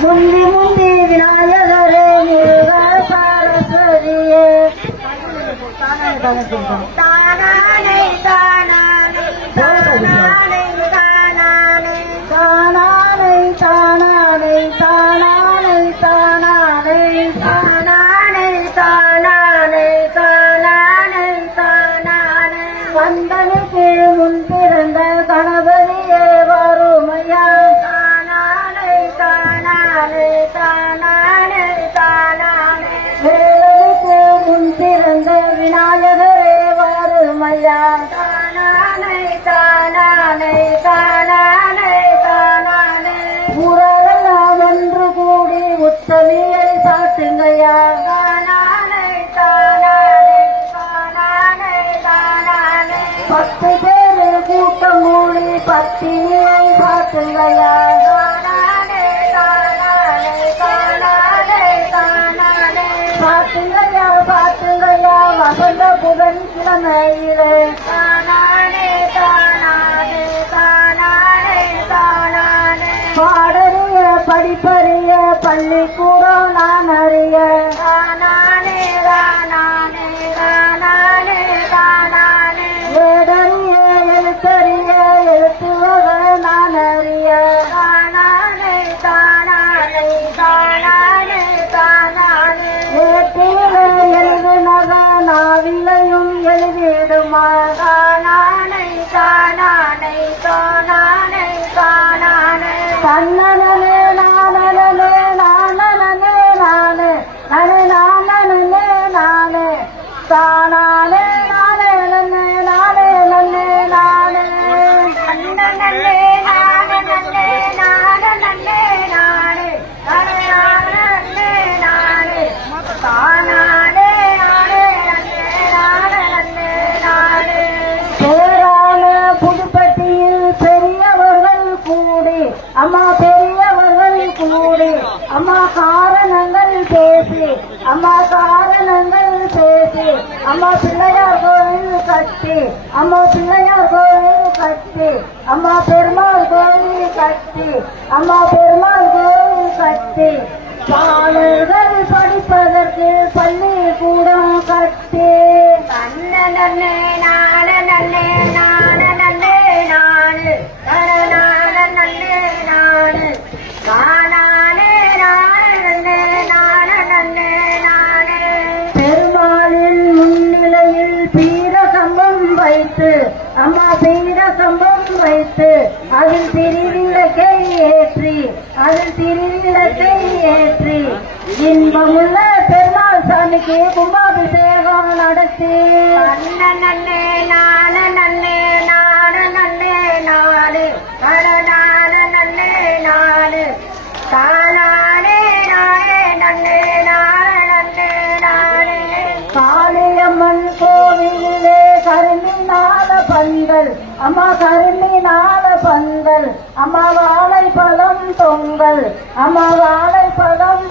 முந்தி முந்தி விநாயகரே முருக சரஸ்வதியே தானானே தானானே தானானே தானானே தானானே தானானே தானானே தானானே தானானே தானானே தானானே தானானே வந்தனுக்கு முன் பிறந்த கணபதியே வருமையா தானானே தானானே தானானே தானானே வேலனுக்கு முன் பிறந்த விநாயகரே வருமையா தானானே தானானே தானானே தானானே ஊரெல்லாம் ஒன்று கூடி உத்தமியை சாட்டுங்கய்யா தானானே தானானே தானானே தானானே 10 பேரு கூட்டம் கூடி பத்தியை சாட்டுங்கய்யா தானானே தானானே தானானே தானானே சாட்டுங்கய்யா சாட்டுங்கய்யா வசந்த புதன்கிழமையிலே தானானே தானானே தானானே தானானே பாடறிய படிப்பறிய பள்ளிக்கூடம் நான் அறிய தானானே தானானே தானானே தானானே வேடறிய எழுத்தறிய எழுத்துவக நான் அறிய தானானே தானானே தானானே தானானே வேட்டியில எழுதுனத நாவிலையும் எழுதிடுமா தானானே தானானே தானானே தானானே தன்னனே நானனே நானனே நானே நானே நானனே நானே தானானே நானே நன்னே நானே நன்னே நானே தன்னனே நானனே நானனே நானே நானே நானே நானே தானானே நானே நன்னே நானே நானே பேரான புதுப்பட்டியில் பெரியவர்கள் கூடி அம்மா பெரியவர்கள் கூடி அம்மா காரணங்கள் பேசி அம்மா காரணங்கள் பேசி அம்மா பிள்ளையார் கோவில் கட்டி அம்மா பிள்ளையார் கோவில் கட்டி அம்மா பெருமாள் கோவில் கட்டி அம்மா பெருமாள் கோவில் கட்டி பாலர்கள் படிப்பதற்கு பள்ளிக்கூடம் கட்டி நன்னே நானே நானே நானு நன்னே நானு நானே நானே நானே நானே பெருமாளின் முன்னிலையில் பீரகம்பம் வைத்து அம்மா பீரகம்பம் வைத்து அதில் திருவிளக்கை ஏற்றி இன்பமுள்ள பெருமாள் சாமிக்கு கும்பாபிஷேகம் நடத்தி நன்னே நானே நன்னே நானே நானு நன்னே நானு தானானே நானே நன்னே நானே நானே காளியம்மன் கோவிலே கருணினால பந்தல் அம்மா கருணினால பந்தல் அம்மா வாழைப்பழம் தொங்கல் அம்மா வாழைப்பழம்